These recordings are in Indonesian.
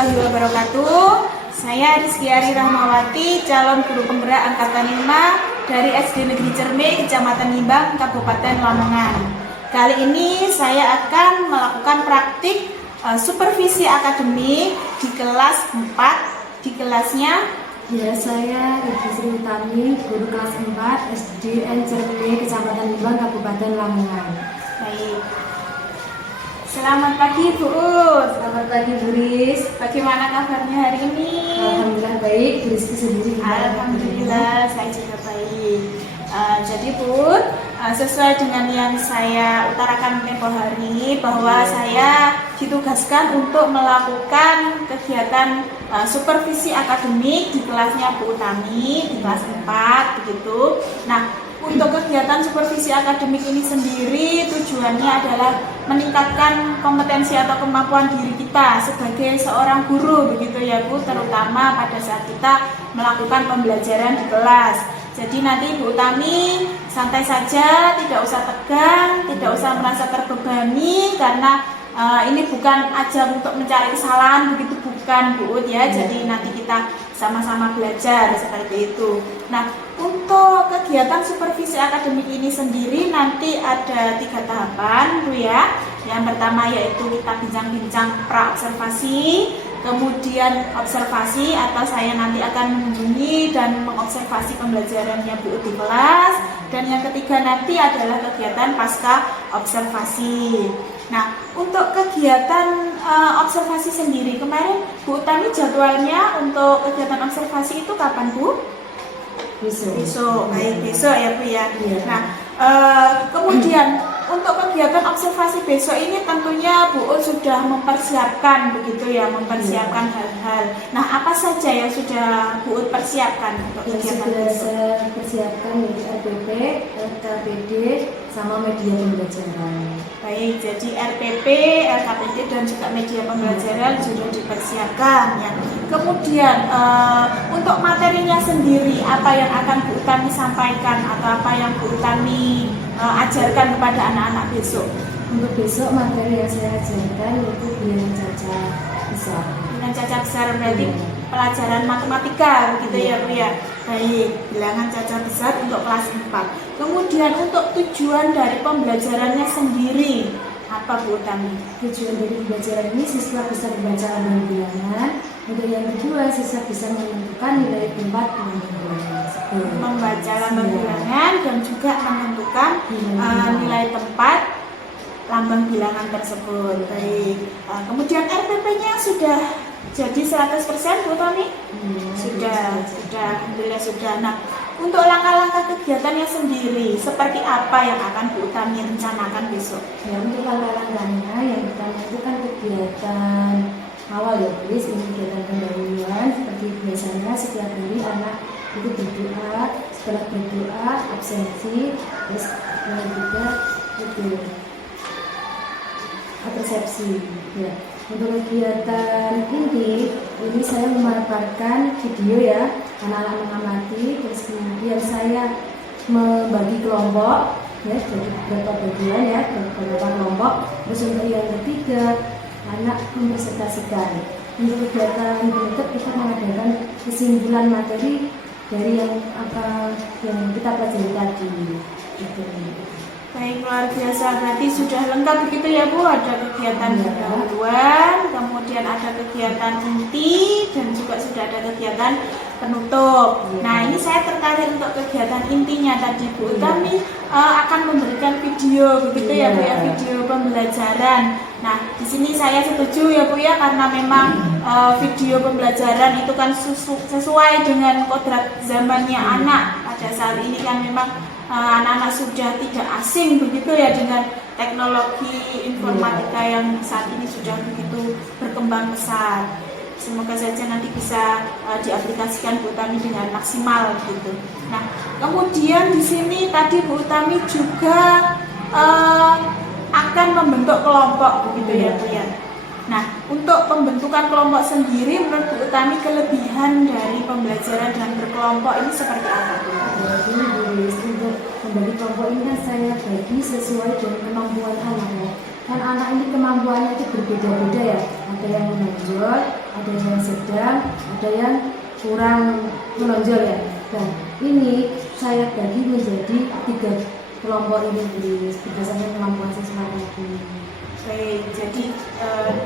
warahmatullahi wabarakatuh. Saya Rizky Ari Rahmawati, calon guru penggerak angkatan 5 dari SD Negeri Cerme, Kecamatan Nimbang, Kabupaten Lamongan. Kali ini saya akan melakukan praktik supervisi akademik di kelas 4. Di kelasnya ya, saya Ibu Sri Utami, guru kelas 4 SDN Cerme, Kecamatan Nimbang, Kabupaten Lamongan. Baik. Selamat pagi Bu Ut. Selamat pagi Bu Riz. Bagaimana kabarnya hari ini? Alhamdulillah baik. Bu Rizky sendiri gimana? Alhamdulillah saya juga baik. Jadi Bu, sesuai dengan yang saya utarakan tempo hari, bahwa saya ditugaskan untuk melakukan kegiatan supervisi akademik di kelasnya Bu Utami, di kelas 4 begitu. Nah, untuk kegiatan supervisi akademik ini sendiri tujuannya adalah meningkatkan kompetensi atau kemampuan diri kita sebagai seorang guru begitu ya Bu, terutama pada saat kita melakukan pembelajaran di kelas. Jadi nanti Bu Utami santai saja, tidak usah tegang, tidak usah merasa terbebani, karena ini bukan ajang untuk mencari kesalahan begitu, bukan Bu Ut ya. Jadi nanti kita sama-sama belajar seperti itu. Nah, untuk kegiatan supervisi akademik ini sendiri nanti ada 3 tahapan Bu ya. Yang pertama yaitu kita bincang-bincang pra-observasi, kemudian observasi atau saya nanti akan mengunjungi dan mengobservasi pembelajarannya Bu di kelas, dan yang ketiga nanti adalah kegiatan pasca observasi. Nah, untuk kegiatan observasi sendiri kemarin Bu Utami jadwalnya untuk kegiatan observasi itu kapan Bu? Besok. Baik, besok ya Bu ya. Nah, kemudian untuk kegiatan observasi besok ini tentunya Bu Ut sudah mempersiapkan begitu ya, mempersiapkan hal-hal. Nah, apa saja yang sudah Bu Ut persiapkan untuk kegiatan sudah besok? saya persiapkan yaitu RPP, LKPD, sama media pembelajaran. Baik, jadi RPP, LKPD dan juga media pembelajaran sudah dipersiapkan ya. Kemudian untuk materinya sendiri, apa yang akan Bu Utami sampaikan atau apa yang Bu Utami ajarkan kepada anak-anak besok? Untuk besok materi yang saya ajarkan yaitu bilangan cacat besar. Bilangan cacat besar berarti pelajaran matematika begitu ya Bu ya. Baik, bilangan cacat besar untuk kelas 4. Kemudian untuk tujuan dari pembelajarannya sendiri, apa Bu Utami? Tujuan dari pembelajaran ini siswa bisa membaca lambang bilangan. Untuk yang kedua, siswa bisa menentukan nilai tempat lambang bilangan. Membaca lambang bilangan dan juga menentukan nilai tempat lambang bilangan tersebut. Baik. Kemudian RPP-nya sudah jadi 100% Bu Utami? Sudah, alhamdulillah sudah. Nah, untuk langkah-langkah kegiatannya sendiri, seperti apa yang akan Bu Utami rencanakan besok? Ya, untuk langkah-langkahnya yang pertama itu kan kegiatan awal ya, please. Ini kegiatan pendahuluan. Seperti biasanya setiap hari anak itu berdoa, setelah berdoa absensi, terus juga itu persepsi ya. Untuk kegiatan ini saya memanfaatkan video ya, anak-anak mengamati, terus kemudian saya membagi kelompok ya, beberapa bagian ya, beberapa kelompok. Terus untuk yang ketiga, anak mempresentasikan. Untuk kegiatan berikut kita mengadakan kesimpulan materi dari yang apa yang kita pelajari tadi. Gitu. Baik, luar biasa. Berarti sudah lengkap begitu ya Bu. Ada kegiatan pendahuluan, kemudian ada kegiatan inti, dan juga sudah ada kegiatan penutup. Nah, ini saya tertarik untuk kegiatan intinya tadi Bu Utami akan memberikan video begitu ya Bu ya, video pembelajaran. Nah, di sini saya setuju ya Bu ya, karena memang video pembelajaran itu kan sesuai dengan kodrat zamannya anak. Pada saat ini kan memang anak-anak sudah tidak asing begitu ya dengan teknologi informatika yang saat ini sudah begitu berkembang pesat. Semoga saja nanti bisa diaplikasikan Bu Utami dengan maksimal gitu. Nah, kemudian di sini tadi Bu Utami juga akan membentuk kelompok begitu ya Bu ya. Nah, untuk pembentukan kelompok sendiri menurut Bu Utami kelebihan dari pembelajaran dengan berkelompok ini seperti apa Bu? Jadi untuk membagi kelompok ini kan saya bagi sesuai dengan kemampuan anak ya. Kan anak ini kemampuannya itu berbeda-beda ya. Ada yang menonjol, ada yang sedang, ada yang kurang menonjol ya. Dan ini saya bagi menjadi 3 kelompok ini berdasarkan kemampuan siswa tadi. Baik, jadi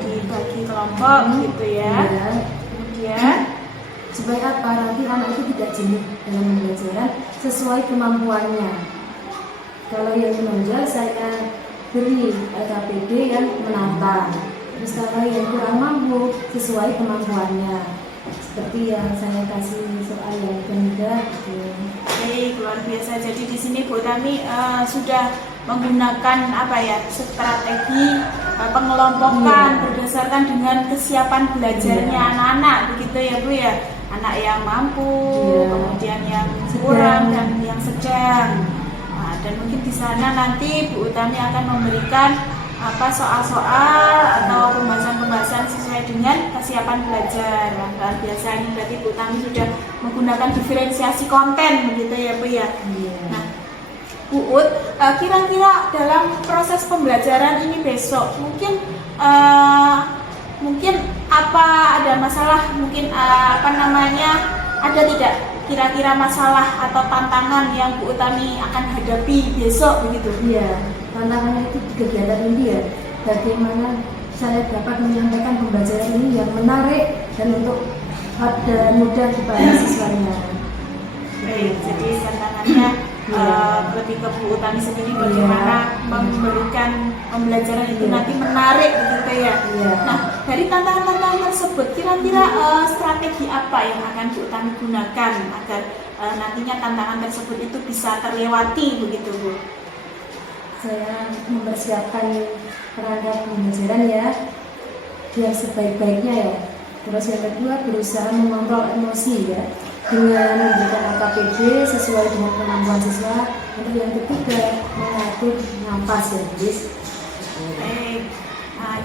dibagi kelompok gitu ya. Kemudian Supaya apa? Nanti anak itu tidak jenuh dalam pembelajaran sesuai kemampuannya. Kalau yang menonjol saya beri LKPD yang menantang. Terus kalau yang kurang mampu sesuai kemampuannya. Seperti yang saya kasih soal yang mudah gitu. baik, luar biasa. Jadi di sini Bu Tami sudah menggunakan strategi pengelompokan berdasarkan dengan kesiapan belajarnya anak-anak, begitu ya Bu ya. Anak yang mampu, kemudian yang kurang dan yang sedang. Nah, dan mungkin di sana nanti Bu Utami akan memberikan soal-soal atau pembahasan-pembahasan sesuai dengan kesiapan belajar. Nah, luar biasa, ini berarti Bu Utami sudah menggunakan diferensiasi konten, begitu ya Bu ya. Nah, Bu Ut, kira-kira dalam proses pembelajaran ini besok mungkin apa ada masalah, mungkin ada tidak kira-kira masalah atau tantangan yang Bu Utami akan hadapi besok begitu? Iya, tantangannya itu di kegiatan ini ya, bagaimana saya dapat menyampaikan pembelajaran ini yang menarik dan untuk mudah dipahami siswanya. Baik, jadi tantangannya lebih ke Bu Utami sendiri bagaimana memberikan pembelajaran itu nanti menarik begitu ya. Nah, dari tantangan-tantangan tersebut kira-kira strategi apa yang akan Bu Utami gunakan agar nantinya tantangan tersebut itu bisa terlewati begitu Bu? Saya mempersiapkan perangkat pembelajaran ya biar sebaik-baiknya ya. Terus yang kedua berusaha mengontrol emosi ya dengan memberikan LKPD sesuai dengan kemampuan siswa. Untuk yang ketiga mengatur nafas ya guys. Baik,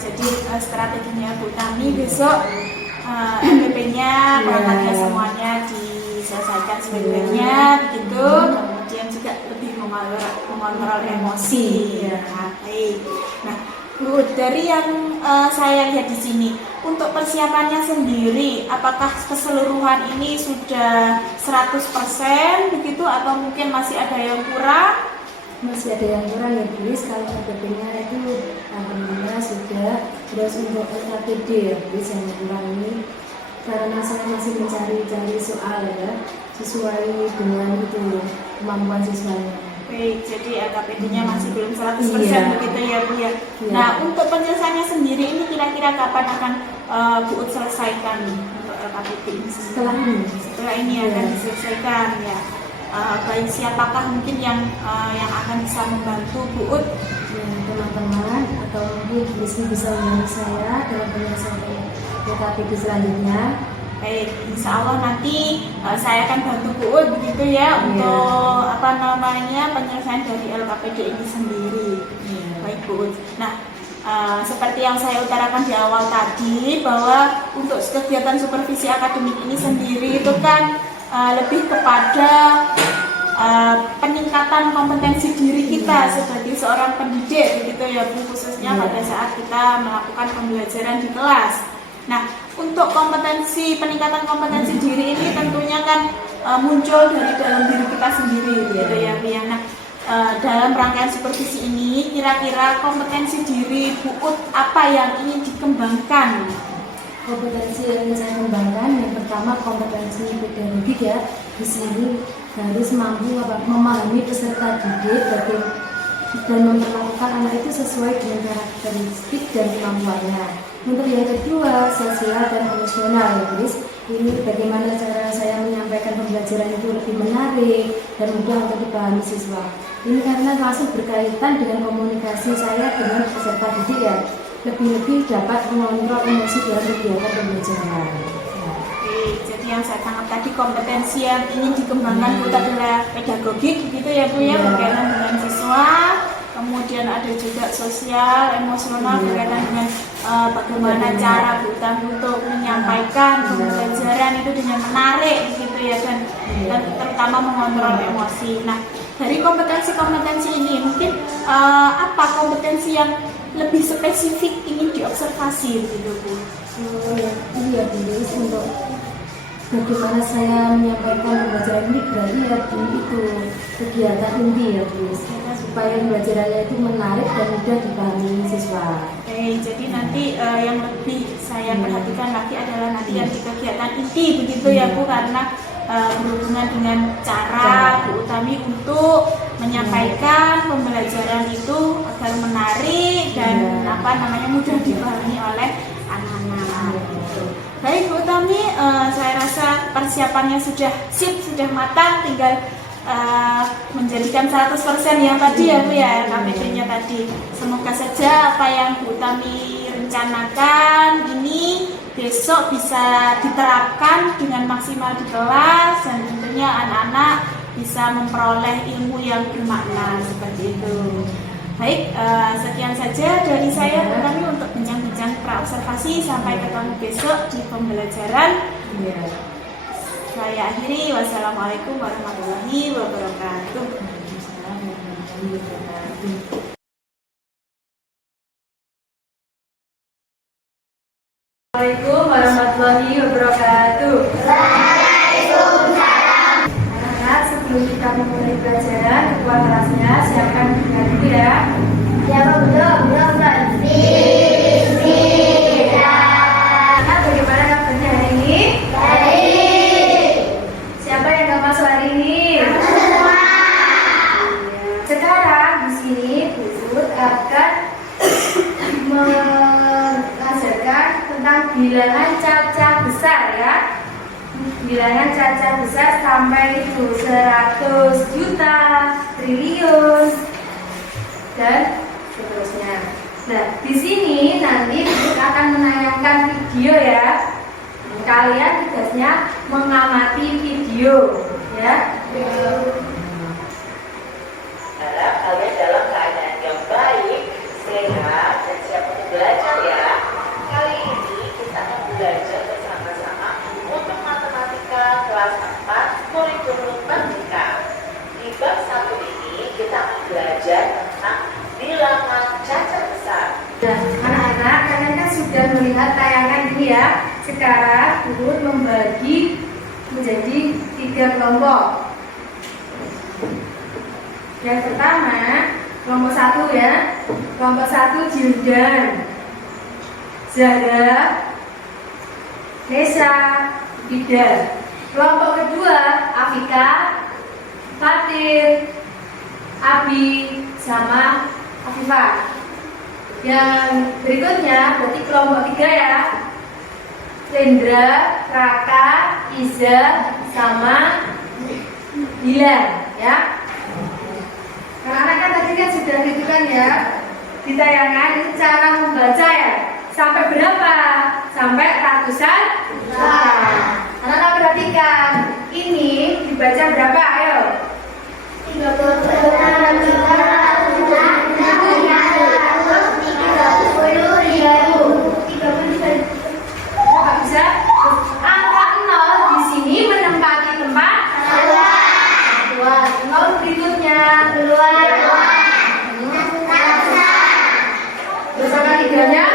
jadi strateginya Bu Utami besok LPP-nya perangkatnya semuanya diselesaikan sebaik-baiknya begitu. Kemudian juga lebih mengontrol emosi. Baik. Nah, Bu, dari yang saya lihat di sini, untuk persiapannya sendiri, apakah keseluruhan ini sudah 100% begitu atau mungkin masih ada yang kurang? Masih ada yang kurang ya guys. Kalau LKPD-nya itu alhamdulillah sudah. Terus untuk LKPD ya guys yang kurang ini karena saya masih mencari soal ya sesuai dengan itu kemampuan siswanya. Baik, jadi LKPD-nya masih belum 100% begitu ya Bu ya. Nah, untuk penyelesaiannya sendiri ini kira-kira kapan akan Bu Ut selesaikan untuk LKPD ini? Setelah ini akan diselesaikan ya. Baik, siapakah mungkin yang akan bisa membantu Bu Ut? Teman-teman atau mungkin bisa membantu saya dalam penyelesaian LKPD selanjutnya. Baik, insya Allah nanti saya akan bantu Bu Ut begitu ya untuk penyelesaian dari LKPD ini sendiri. Baik Bu Ut. Nah, seperti yang saya utarakan di awal tadi bahwa untuk kegiatan supervisi akademik ini sendiri itu kan lebih kepada peningkatan kompetensi diri kita sebagai seorang pendidik begitu ya Bu, khususnya pada saat kita melakukan pembelajaran di kelas. Nah, untuk peningkatan kompetensi diri ini tentunya kan muncul dari dalam diri kita sendiri gitu ya Bu. Nah, dalam rangkaian supervisi ini kira-kira kompetensi diri Bu Ut apa yang ingin dikembangkan? Kompetensi yang ingin saya kembangkan yang pertama kompetensi pedagogik ya. Di sini harus mampu memahami peserta didik dan memperlakukan anak itu sesuai dengan karakteristik dan kemampuannya. Untuk yang kedua, sosial dan emosional ya guys. Ini bagaimana cara saya menyampaikan pembelajaran itu lebih menarik dan mudah untuk dipahami siswa. Ini karena langsung berkaitan dengan komunikasi saya dengan peserta didik ya. Lebih-lebih dapat mengontrol emosi dalam kegiatan pembelajaran. Jadi yang saya tangkap tadi kompetensi yang ingin dikembangkan itu adalah pedagogik gitu ya Bu ya, berkaitan dengan siswa. Kemudian ada juga sosial, emosional berkaitan dengan bagaimana cara Bu Utami untuk menyampaikan pembelajaran itu dengan menarik gitu ya dan terutama mengontrol emosi. Nah, dari kompetensi-kompetensi ini mungkin apa kompetensi yang lebih spesifik ingin diobservasi gitu Bu? Ini ya tulis untuk bagaimana saya menyampaikan pembelajaran ini, berarti ya itu kegiatan inti ya tulis, supaya pembelajarannya itu menarik dan mudah dipahami siswa. Oke, jadi nanti yang lebih saya perhatikan lagi adalah nanti yang di kegiatan inti begitu ya Bu, karena berhubungan dengan cara Bu Utami untuk menyampaikan pembelajaran itu agar menarik dan mudah dipahami oleh anak-anak. Baik Bu Utami, saya rasa persiapannya sudah sip, sudah matang, tinggal menjadikan 100% yang tadi ya Bu ya, KPD-nya tadi. Semoga saja apa yang Bu Utami rencanakan ini besok bisa diterapkan dengan maksimal di kelas dan tentunya anak-anak bisa memperoleh ilmu yang bermakna seperti itu. Baik, sekian saja dari saya Bu Utami untuk bincang-bincang praobservasi. Sampai ketemu besok di pembelajaran. Saya akhiri. Wassalamualaikum warahmatullahi wabarakatuh. Assalamualaikum warahmatullahi wabarakatuh. Waalaikumsalam. Anak-anak, sebelum kita memulai pelajaran, ketua kelasnya siapkan dengan dulu ya. Siapa belum? Nah, bagaimana kabarnya hari ini? Baik. Siapa yang nggak masuk hari ini? Semua. Sekarang di sini Bu akan mengajarkan tentang bilangan cacah besar ya. Bilangan cacah besar sampai itu 100 juta, triliun, dan seterusnya. Nah, di sini nanti kita akan menayangkan video ya. Kalian tugasnya mengamati video ya. Harap kalian dalam keadaan yang baik, sehat, dan siap untuk belajar ya. Kali ini kita akan belajar bersama-sama untuk matematika kelas 4 kurikulum merdeka. Di bab 1 ini kita akan belajar tentang bilangan cacah besar. Nah, anak-anak, kalian kan sudah melihat tayangan ini ya. Sekarang Bu membagi menjadi 3 kelompok. Yang pertama, kelompok 1 ya. Kelompok 1 Jildan, Zahra, Nesa, Ida. Kelompok kedua Afika, Fatir, Abi, sama Afifah. Yang berikutnya berarti kelompok 3 ya. Lendra, Raka, Iza, sama Dilan ya. Anak-anak kan tadi kan sudah ditentukan ya di tayangan itu cara membaca ya. Sampai berapa? Sampai ratusan juta. Anak-anak perhatikan, ini dibaca berapa? Ayo. 30 bisa. Angka 0 di sini menempati tempat keluar. 0 berikutnya keluar. Terus angka 3-nya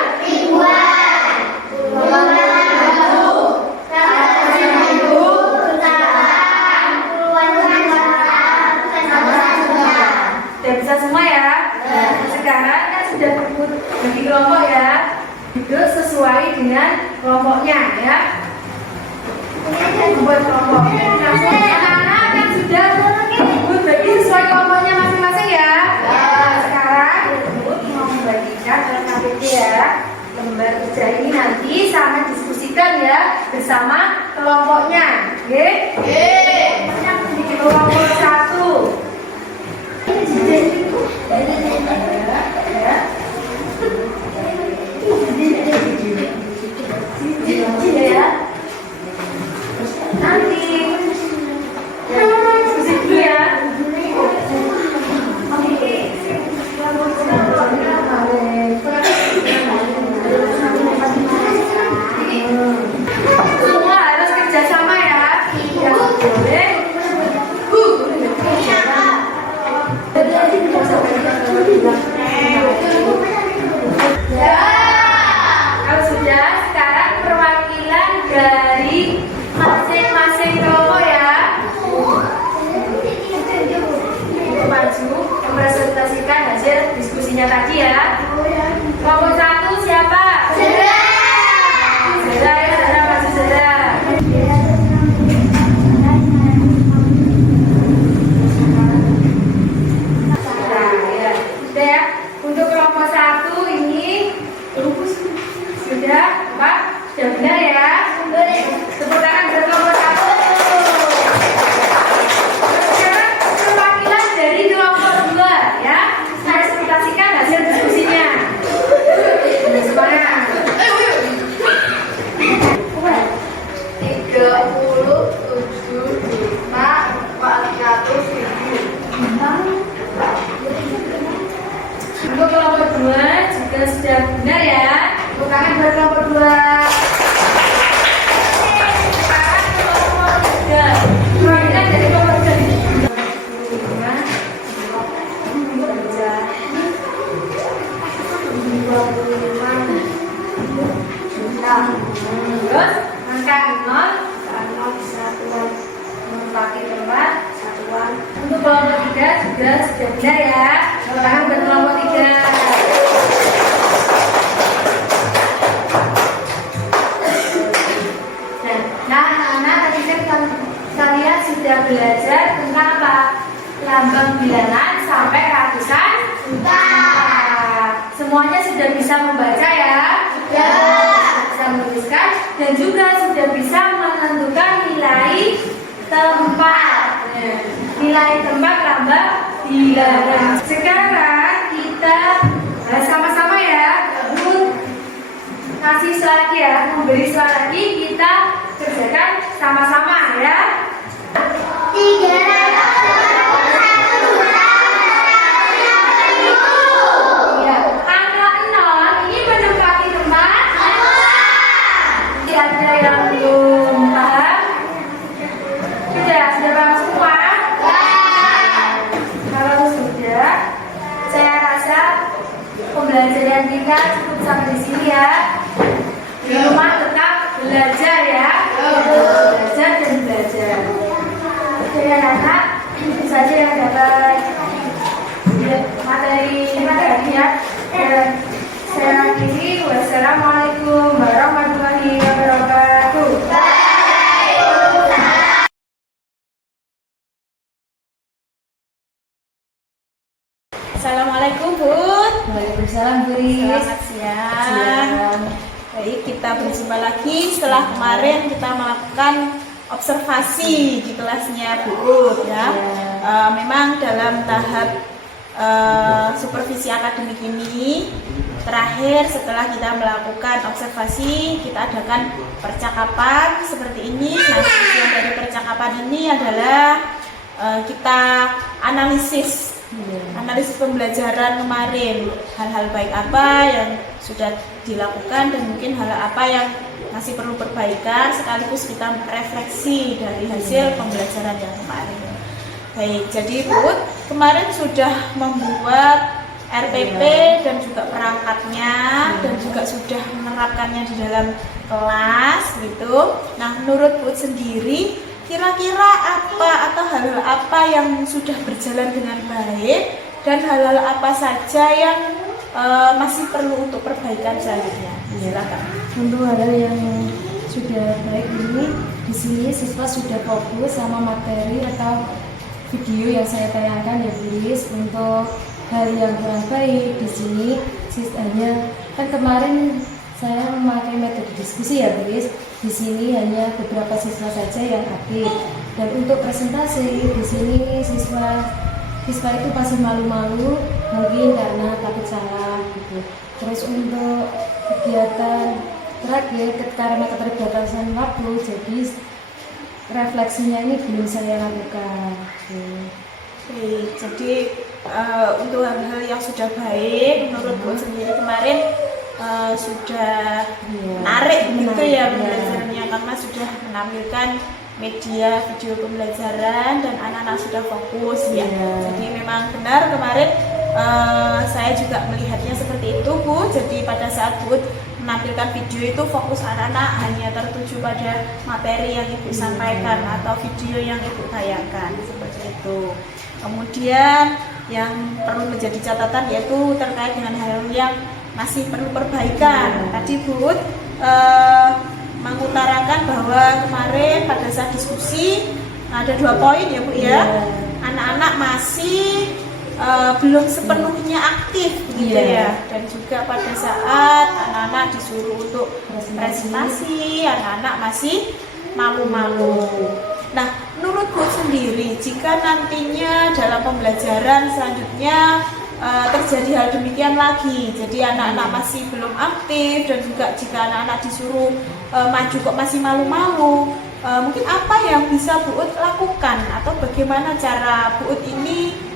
sudah bisa semua ya. Sekarang kan sudah bagi kelompok ya. Duduk sesuai dengan kelompoknya ya. Membuat kelompoknya. Anak-anak kan sudah bagi sesuai kelompoknya masing-masing ya. Sekarang Ibu mau membagikan dalam KPT ya. Lembar kerja ini nanti sama diskusikan ya bersama kelompoknya. Oke? Di kelompok 1. Ya. Nanti diskusi dulu ya. Semua diskusinya tadi ya. Kelompok 1 siapa? Zara ya, Zara masih Zara. Sudah ya. Untuk kelompok 1 ini sudah Pak? Sudah benar ya? Tepuk tangan buat kelompok 1. Sekarang perwakilan dari kelompok 2 ya. Saya presentasikan hasil diskusinya. Semangat. 37, 5, 4, 1, 1000. Untuk kelompok 2 juga sudah benar ya. Tepuk tangan buat kelompok 2. Sekarang kelompok 3. Perwakilan dari kelompok 3. 25, terus angka 0 satuan pakai tempat satuan. Untuk kelompok 3 juga sudah benar ya. Tangan buat kelompok 3. Nah, anak-anak tadi kan kalian sudah belajar tentang apa? Lambang bilangan sampai ratusan juta. Semuanya sudah bisa membaca ya? Bisa menuliskan dan juga sudah bisa menentukan nilai tempat. Nilai tempat lambang bilangan. Sekarang kita sama-sama ya. Kasih slide lagi ya, memberi slide lagi, kita kerjakan sama-sama ya. 381 ya. Angka 0 ini menempati tempat. Ada yang belum paham? Sudah paham semua? Kalau sudah, saya rasa pembelajaran kita cukup sampai di sini ya. Di rumah tetap belajar ya. Belajar dan belajar. Jadi anak-anak, itu saja yang dapat materi ya. Saya akhiri. Wassalamualaikum warahmatullahi wabarakatuh. Assalamualaikum Bun. Waalaikumsalam Buri. Selamat siang. Baik, kita berjumpa lagi setelah kemarin kita melakukan observasi di kelasnya Bu Ut ya. Memang dalam tahap supervisi akademik ini terakhir setelah kita melakukan observasi, kita adakan percakapan seperti ini. Nah, tujuan dari percakapan ini adalah kita analisis pembelajaran kemarin, hal-hal baik apa yang sudah dilakukan dan mungkin hal apa yang masih perlu perbaikan, sekaligus kita refleksi dari hasil pembelajaran yang kemarin. Baik, jadi Bu, kemarin sudah membuat RPP dan juga perangkatnya dan juga sudah menerapkannya di dalam kelas gitu. Nah, menurut Bu sendiri kira-kira apa atau hal-hal apa yang sudah berjalan dengan baik dan hal-hal apa saja yang masih perlu untuk perbaikan selanjutnya? Silakan. Untuk hal yang sudah baik ini, di sini siswa sudah fokus sama materi atau video yang saya tayangkan ya Bilis. Untuk hal yang kurang baik di sini hanya kan kemarin saya memakai metode diskusi ya Bilis. Di sini hanya beberapa siswa saja yang aktif. Dan untuk presentasi di sini siswa itu masih malu-malu, mungkin karena takut salah gitu. Terus untuk kegiatan terakhir karena keterbatasan waktu, jadi refleksinya ini belum saya lakukan. Baik, jadi untuk hal-hal yang sudah baik menurut Bu sendiri kemarin sudah menarik gitu ya pembelajarannya, karena sudah menampilkan media video pembelajaran dan anak-anak sudah fokus ya. Jadi memang benar kemarin saya juga melihatnya seperti itu Bu. Jadi pada saat Bu menampilkan video itu fokus anak-anak hanya tertuju pada materi yang Ibu sampaikan atau video yang Ibu tayangkan seperti itu. Kemudian yang perlu menjadi catatan yaitu terkait dengan hal yang masih perlu perbaikan. Tadi Bu mengutarakan bahwa kemarin pada saat diskusi ada 2 poin ya Bu ya. Anak-anak masih belum sepenuhnya aktif gitu ya, dan juga pada saat anak-anak disuruh untuk presentasi, anak-anak masih malu-malu. Nah, menurut Bu sendiri, jika nantinya dalam pembelajaran selanjutnya terjadi hal demikian lagi, jadi anak-anak masih belum aktif dan juga jika anak-anak disuruh maju kok masih malu-malu, mungkin apa yang bisa Bu Ut lakukan atau bagaimana cara Bu Ut ini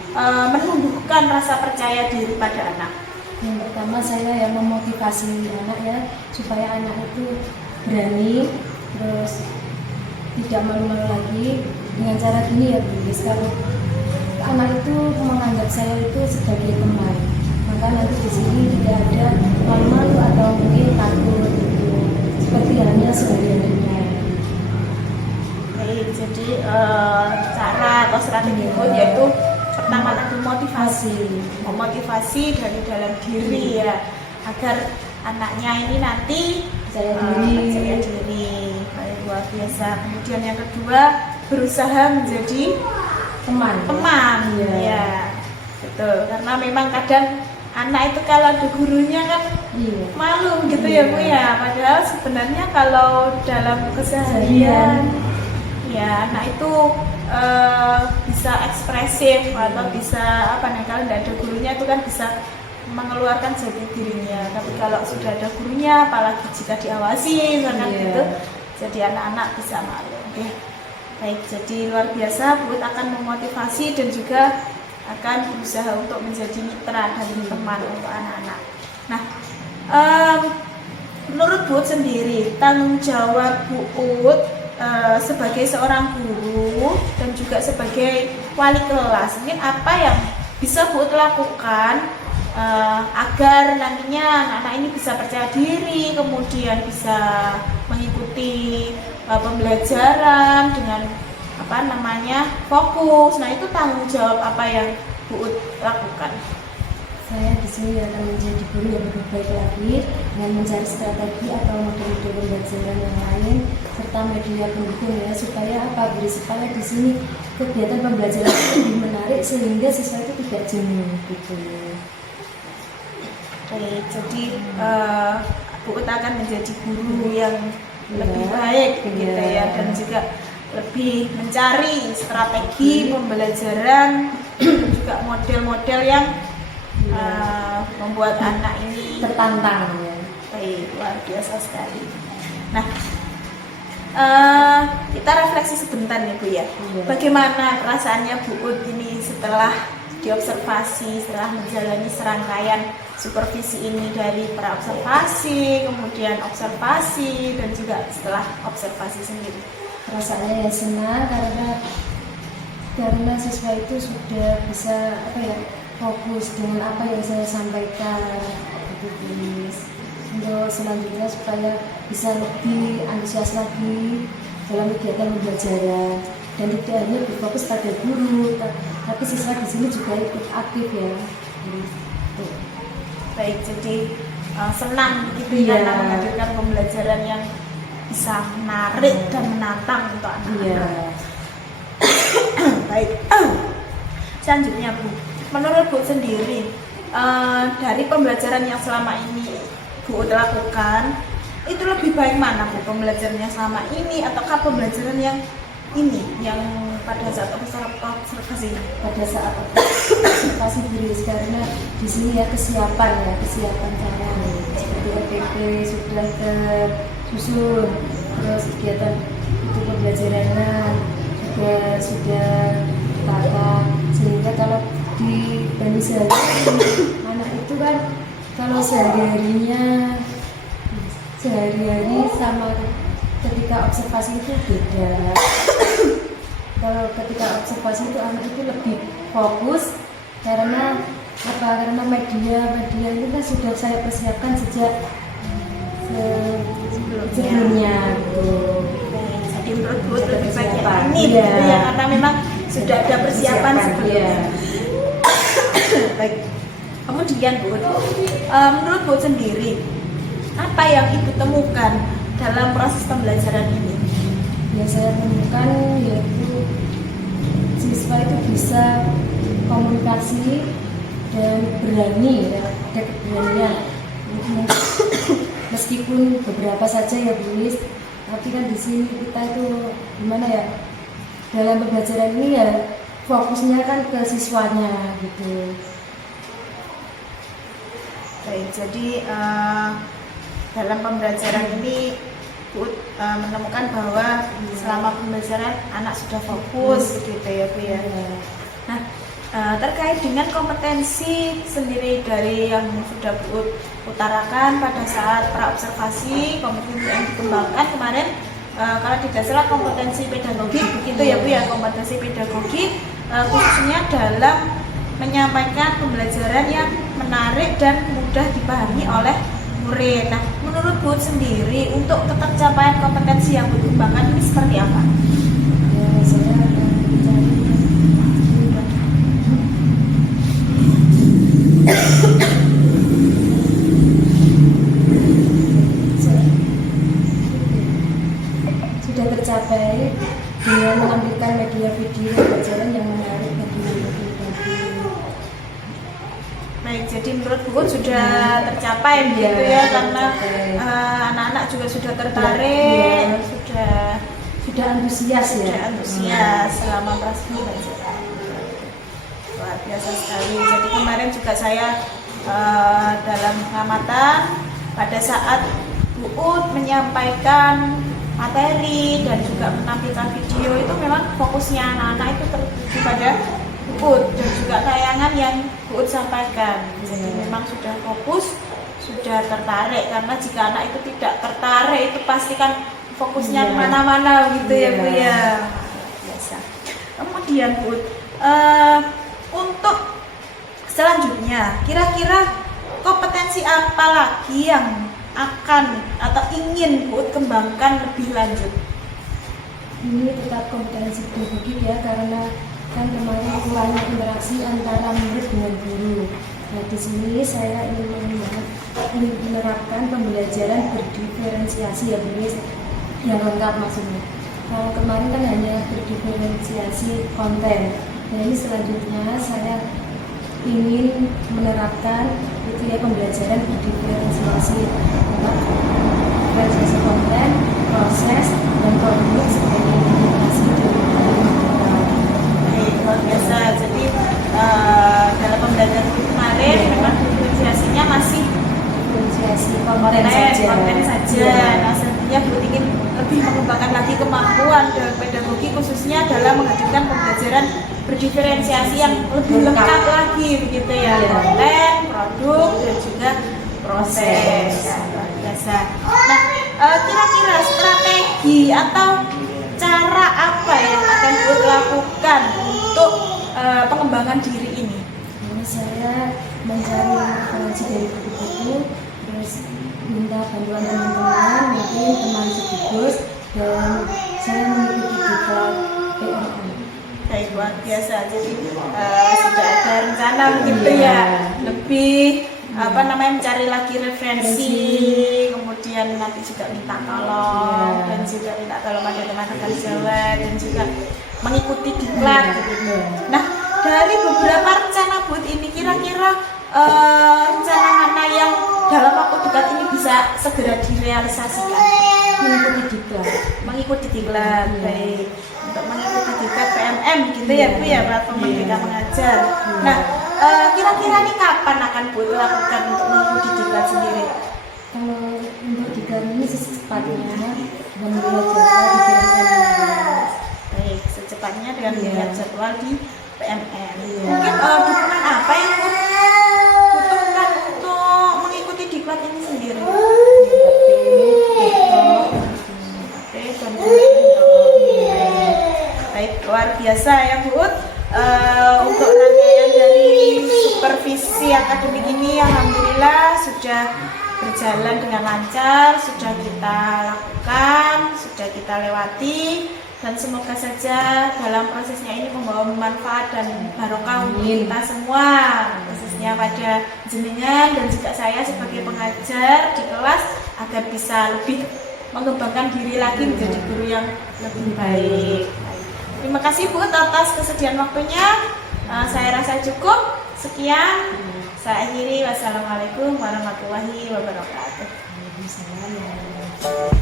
menumbuhkan rasa percaya diri pada anak? Yang pertama saya yang memotivasi anak ya, supaya anak itu berani, terus tidak malu-malu lagi dengan cara gini ya Bu. Kalau anak itu menganggap saya itu sebagai teman, maka nanti di sini tidak ada malu-malu atau mungkin takut gitu, seperti halnya sehari-harinya. Baik, jadi cara atau strategi Bu yaitu pertama tadi memotivasi dari dalam diri ya, agar anaknya ini nanti percaya diri. Baik, luar biasa. Kemudian yang kedua, berusaha menjadi teman ya, betul, karena memang kadang anak itu kalau ada gurunya kan malu gitu ya Bu ya, padahal sebenarnya kalau dalam keseharian ya anak itu bisa ekspresif atau bisa kalau tidak ada gurunya itu kan bisa mengeluarkan jati dirinya. Tapi kalau sudah ada gurunya, apalagi jika diawasi gitu, jadi anak-anak bisa malu. Oke. Baik, jadi luar biasa Bu akan memotivasi dan juga akan berusaha untuk menjadi mitra dan teman untuk anak-anak. Nah, menurut Bu sendiri, tanggung jawab Bu sebagai seorang guru dan juga sebagai wali kelas, mungkin apa yang bisa Bu lakukan agar nantinya anak-anak ini bisa percaya diri, kemudian bisa mengikuti pembelajaran dengan fokus. Nah, itu tanggung jawab apa yang Bu lakukan? Saya di sini akan menjadi guru yang lebih baik lagi dengan mencari strategi atau model-model pembelajaran yang lain serta media pendukung ya, supaya supaya di sini kegiatan pembelajaran itu lebih menarik sehingga siswa itu tidak jenuh gitu. Oke, jadi Bu akan menjadi guru yang lebih baik begitu ya, dan juga lebih mencari strategi pembelajaran dan juga model-model yang membuat anak ini tertantang ya. Baik, luar biasa sekali. Nah, kita refleksi sebentar nih Bu ya. Bagaimana perasaannya Bu Ut ini setelah diobservasi, setelah menjalani serangkaian supervisi ini dari praobservasi, kemudian observasi, dan juga setelah observasi sendiri? Rasanya ya senang karena siswa itu sudah bisa fokus dengan apa yang saya sampaikan untuk selanjutnya supaya bisa lebih antusias lagi dalam kegiatan pembelajaran dan tidak hanya berfokus pada guru, tapi siswa di sini juga ikut aktif ya. Baik, jadi senang gitu ya menghadirkan pembelajaran yang bisa menarik dan menantang untuk anak-anak. Baik, selanjutnya Bu, menurut Bu sendiri dari pembelajaran yang selama ini Bu lakukan, itu lebih baik mana Bu, pembelajaran yang selama ini ataukah pembelajaran yang ini yang pada saat observasi? Pada saat observasi diri, karena di sini ya kesiapan saya seperti RPP sudah tersusun, terus kegiatan itu pembelajarannya juga sudah ditata, sehingga kalau dibanding sehari-hari anak itu kan kalau sehari-hari sama ketika observasi itu beda. Kalau ketika observasi itu anak itu lebih fokus karena media itu kan sudah saya persiapkan sejak sebelumnya gitu. Jadi menurut Bu lebih baik ini ya, karena memang sudah ada persiapan sebelumnya. baik. Kemudian Bu, menurut Bu sendiri, apa yang Ibu temukan dalam proses pembelajaran ini? Ya, saya temukan yaitu siswa itu bisa komunikasi dan berani, ya, ada keberanian. Meskipun beberapa saja ya Bu Lis, tapi kan di sini kita itu gimana ya, dalam pembelajaran ini ya fokusnya kan ke siswanya gitu. Baik, jadi dalam pembelajaran ini Bu menemukan bahwa selama pembelajaran anak sudah fokus gitu ya Bu ya. Nah, terkait dengan kompetensi sendiri dari yang sudah Bu utarakan pada saat praobservasi, kompetensi yang dikembangkan kemarin, kalau tidak salah kompetensi pedagogik begitu ya Bu ya, kompetensi pedagogik khususnya dalam menyampaikan pembelajaran yang menarik dan mudah dipahami oleh murid. Nah, menurut Bu sendiri untuk ketercapaian kompetensi yang Bu kembangkan ini seperti apa? Ya, saya akan mencari sudah tercapai dengan menampilkan media video pembelajaran yang menarik bagi murid. Baik, jadi menurut Bu sudah tercapai begitu ya, karena anak-anak juga sudah tertarik, sudah antusias ya. Selama proses pembelajaran. Luar biasa sekali. Jadi kemarin juga saya dalam pengamatan pada saat Bu Ut menyampaikan materi dan juga menampilkan video itu memang fokusnya anak-anak itu tertuju pada Bu Ut dan juga tayangan yang Bu Ut sampaikan. Jadi memang sudah fokus, sudah tertarik, karena jika anak itu tidak tertarik itu pasti kan fokusnya kemana-mana gitu ya Bu ya. Biasa. Kemudian Bu, untuk selanjutnya kira-kira kompetensi apa lagi yang akan atau ingin Bu kembangkan lebih lanjut? Ini tetap kompetensi pedagogik ya, karena kan kemarin kurangnya interaksi antara murid dengan guru. Nah, di sini saya ingin menerapkan pembelajaran berdiferensiasi ya Bu Lis, yang lengkap maksudnya. Kalau kemarin kan hanya berdiferensiasi konten. Nah, ini selanjutnya saya ingin menerapkan itu ya pembelajaran berdiferensiasi konten, proses, dan produk sebagai indikasi dari Luar biasa. Jadi dalam pembelajaran kemarin memang diferensiasinya masih diferensiasi konten saja. Nah, selanjutnya Bu ingin lebih mengembangkan lagi kemampuan dalam pedagogi khususnya dalam menghadirkan pembelajaran berdiferensiasi yang lebih lengkap lagi begitu ya, konten, produk, dan juga proses. Luar biasa. Nah, kira-kira strategi atau cara apa yang akan Bu lakukan untuk pengembangan diri ini? Ini saya mencari referensi dari buku-buku, terus minta bantuan teman-teman, mungkin teman sekaligus, dan saya mengikuti diklat PMM. Baik, luar biasa. Jadi sudah ada rencana begitu ya, lebih mencari lagi referensi, kemudian nanti juga minta tolong dan juga minta tolong pada teman-teman Jawa dan juga mengikuti diklat gitu. Nah, dari beberapa rencana Bu ini kira-kira rencana mana yang dalam waktu dekat ini bisa segera direalisasikan? Mengikuti diklat, baik, untuk mengikuti diklat PMM gitu ya Bu ya, platform Merdeka Mengajar. Nah, kira-kira ini kapan akan Bu lakukan untuk mengikuti diklat sendiri? Kalau untuk diklat ini secepatnya dan melihat jadwal di PMM. Baik, secepatnya dengan melihat jadwal di PMM. Mungkin dukungan apa yang Bu butuhkan untuk mengikuti diklat ini sendiri? Baik, luar biasa ya Bu. Untuk rangkaian dari supervisi akademik ini alhamdulillah sudah berjalan dengan lancar, sudah kita lakukan, sudah kita lewati, dan semoga saja dalam prosesnya ini membawa manfaat dan barokah untuk kita semua. khususnya pada jenengan dan juga saya sebagai pengajar di kelas agar bisa lebih mengembangkan diri lagi menjadi guru yang lebih baik. Terima kasih Bu atas kesediaan waktunya. Saya rasa cukup. Sekian. Saya akhiri. Wassalamualaikum warahmatullahi wabarakatuh. Waalaikumsalam warahmatullahi wabarakatuh.